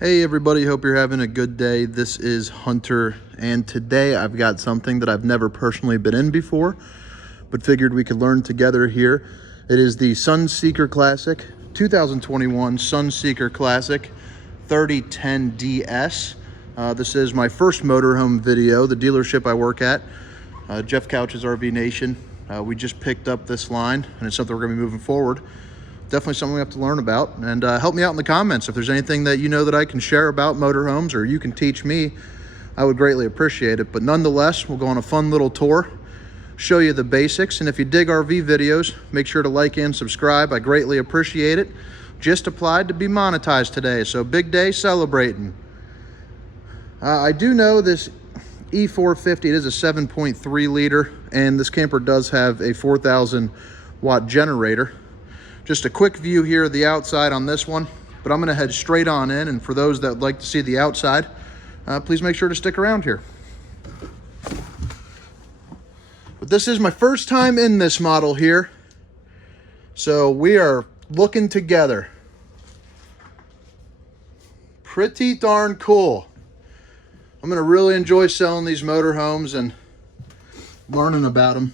Hey everybody, hope you're having a good day. This is Hunter, and today I've got something that I've never personally been in before, but figured we could learn together here. It is the Sunseeker Classic, 2021 Sunseeker Classic 3010DS. This is my first motorhome video, the dealership I work at, Jeff Couch's RV Nation. We just picked up this line, and it's something we're gonna be moving forward. Definitely something we have to learn about, and help me out in the comments if there's anything that you know that I can share about motorhomes or you can teach me. I would greatly appreciate it. But nonetheless, we'll go on a fun little tour, show you the basics, and if you dig RV videos, make sure to like and subscribe. I greatly appreciate it. Just applied to be monetized today, so big day celebrating. I do know this E450, it is a 7.3 liter, and this camper does have a 4,000 watt generator. Just a quick view here of the outside on this one, but I'm gonna head straight on in, and for those that would like to see the outside, please make sure to stick around here. But this is my first time in this model here, so we are looking together. Pretty darn cool. I'm gonna really enjoy selling these motorhomes and learning about them.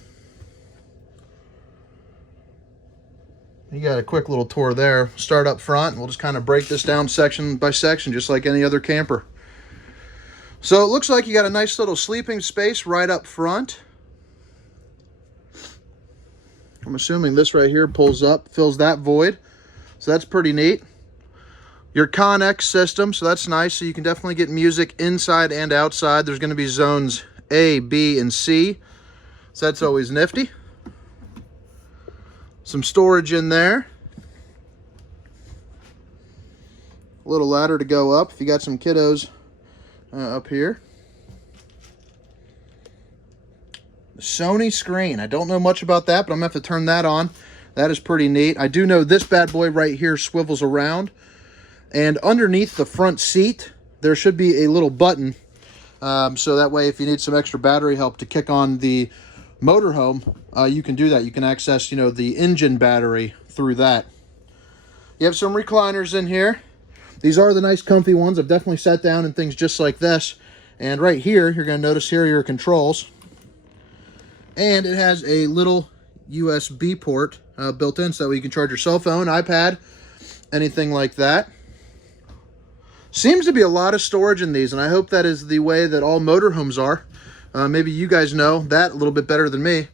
You got a quick little tour there. Start up front, and we'll just kind of break this down section by section, just like any other camper. So it looks like you got a nice little sleeping space right up front. I'm assuming this right here pulls up, fills that void. So that's pretty neat. Your Connex system, so that's nice. So you can definitely get music inside and outside. There's gonna be zones A, B, and C. So that's always nifty. Some storage in there. A little ladder to go up if you got some kiddos up here. The Sony screen. I don't know much about that, but I'm going to have to turn that on. That is pretty neat. I do know this bad boy right here swivels around. And underneath the front seat, there should be a little button. So that way, if you need some extra battery help to kick on the motorhome, you can do that. You can access, the engine battery through that. You have some recliners in here. These are the nice comfy ones. I've definitely sat down in things just like this. And right here, you're going to notice here are your controls. And it has a little USB port built in, so that way you can charge your cell phone, iPad, anything like that. Seems to be a lot of storage in these, and I hope that is the way that all motorhomes are. Maybe you guys know that a little bit better than me.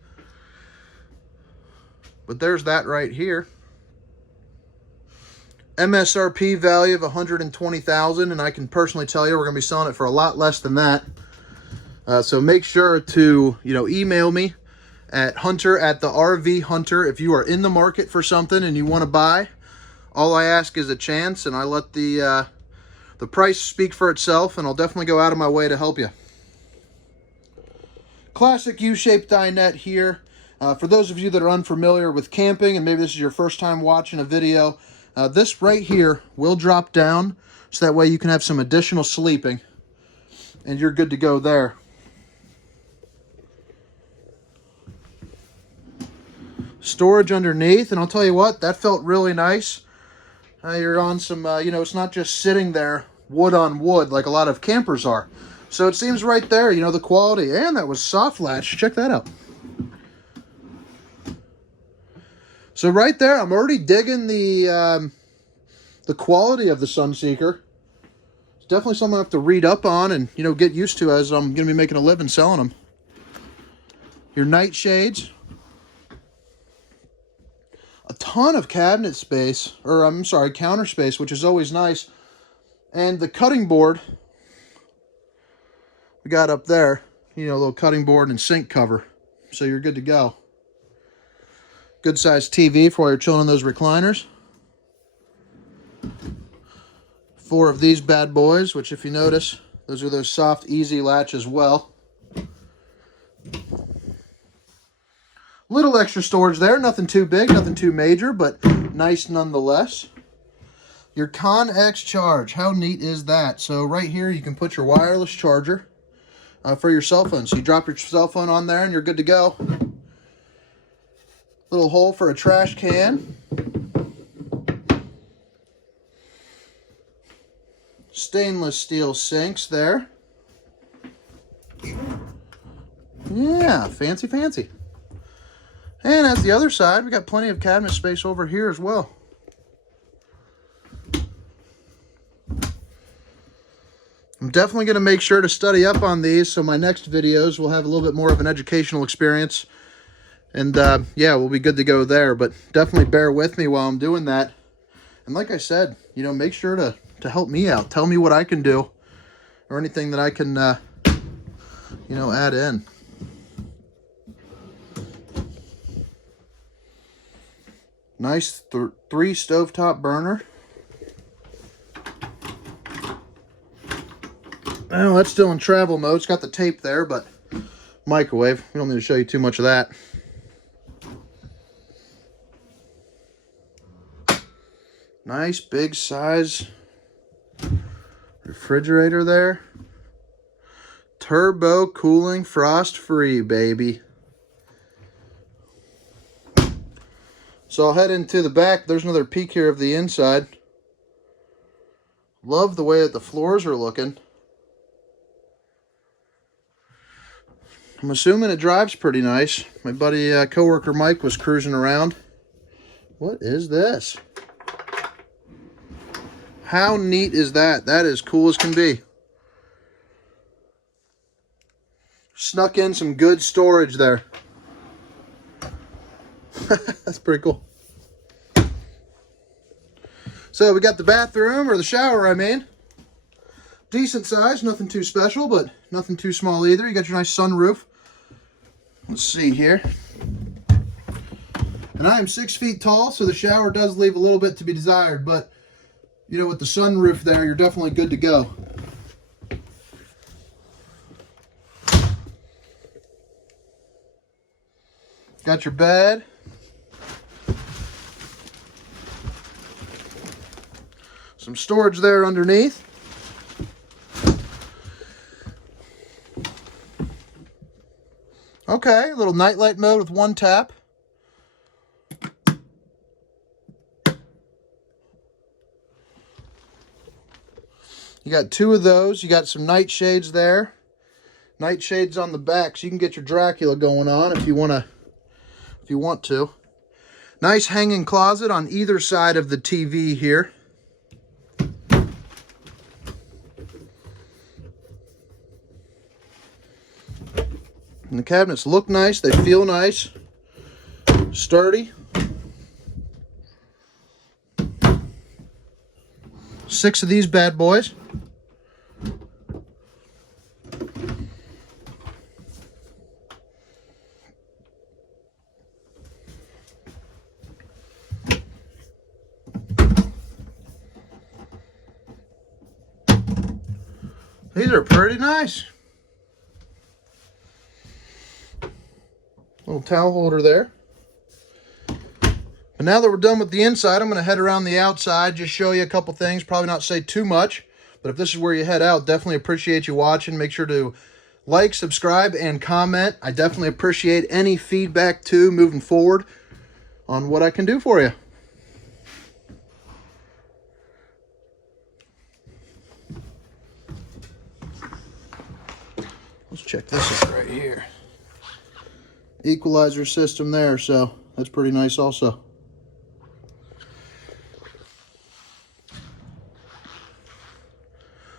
But there's that right here. MSRP value of $120,000, and I can personally tell you we're going to be selling it for a lot less than that. So make sure to email me at hunter@the-RV-hunter if you are in the market for something and you want to buy. All I ask is a chance, and I let the price speak for itself, and I'll definitely go out of my way to help you. Classic U-shaped dinette here. For those of you that are unfamiliar with camping, and maybe this is your first time watching a video, this right here will drop down, so that way you can have some additional sleeping, and you're good to go there. Storage underneath, and I'll tell you what, that felt really nice. You're on some, it's not just sitting there wood on wood like a lot of campers are. So it seems right there, the quality. And that was soft latch. Check that out. So right there, I'm already digging the quality of the Sunseeker. It's definitely something I have to read up on and, get used to as I'm going to be making a living selling them. Your night shades. A ton of cabinet space, or I'm sorry, counter space, which is always nice. And the cutting board we got up there, a little cutting board and sink cover. So you're good to go. Good sized TV for while you're chilling in those recliners. 4 of these bad boys, which if you notice, those are those soft, easy latch as well. Little extra storage there, nothing too big, nothing too major, but nice nonetheless. Your Connex charge, how neat is that? So right here you can put your wireless charger for your cell phone. So you drop your cell phone on there and you're good to go. Little hole for a trash can. Stainless steel sinks there. Yeah, fancy, fancy. And as the other side, we got plenty of cabinet space over here as well. I'm definitely going to make sure to study up on these, so my next videos will have a little bit more of an educational experience. And yeah, we'll be good to go there, but definitely bear with me while I'm doing that. And like I said, you know, make sure to help me out. Tell me what I can do or anything that I can, you know, add in. Nice 3 stovetop burner. Well, that's still in travel mode. It's got the tape there, but microwave. We don't need to show you too much of that. Nice big size refrigerator there. Turbo cooling, frost free, baby. So I'll head into the back. There's another peek here of the inside. Love the way that the floors are looking. I'm assuming it drives pretty nice. My buddy, coworker Mike was cruising around. What is this? How neat is that? That is cool as can be. Snuck in some good storage there. That's pretty cool. So we got the bathroom, or the shower, I mean. Decent size, nothing too special, but nothing too small either. You got your nice sunroof. Let's see here. And I am 6 feet tall, so the shower does leave a little bit to be desired, but you know, with the sunroof there, you're definitely good to go. Got your bed. Some storage there underneath. Okay, a little nightlight mode with 1 tap. You got 2 of those. You got some night shades there. Night shades on the back, so you can get your Dracula going on if you want to. Nice hanging closet on either side of the TV here. And the cabinets look nice, they feel nice, sturdy. 6 of these bad boys. These are pretty nice. Little towel holder there. And now that we're done with the inside, I'm going to head around the outside, just show you a couple things, probably not say too much, but if this is where you head out, definitely appreciate you watching. Make sure to like, subscribe, and comment. I definitely appreciate any feedback too, moving forward on what I can do for you. Let's check this out right here. Equalizer system there, so that's pretty nice also.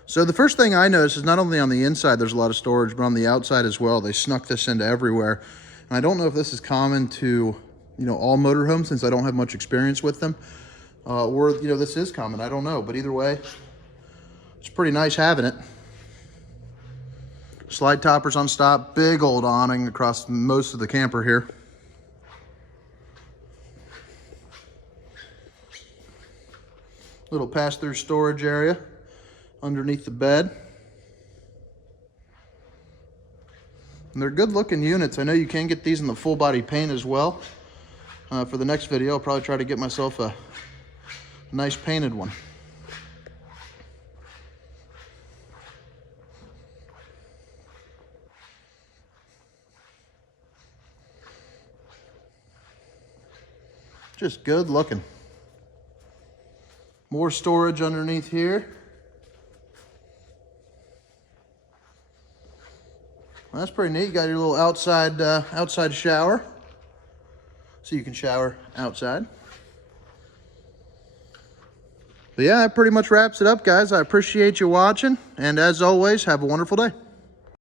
So the first thing I noticed is not only on the inside there's a lot of storage, but on the outside as well. They snuck this into everywhere. And I don't know if this is common to, you know, all motorhomes, since I don't have much experience with them. Or, you know, this is common. I don't know. But either way, it's pretty nice having it. Slide toppers on stop. Big old awning across most of the camper here. Little pass-through storage area underneath the bed. And they're good looking units. I know you can get these in the full body paint as well. For the next video, I'll probably try to get myself a nice painted one. Just good looking. More storage underneath here. Well, that's pretty neat. You got your little outside shower, so you can shower outside. But yeah, that pretty much wraps it up, guys. I appreciate you watching, and as always, have a wonderful day.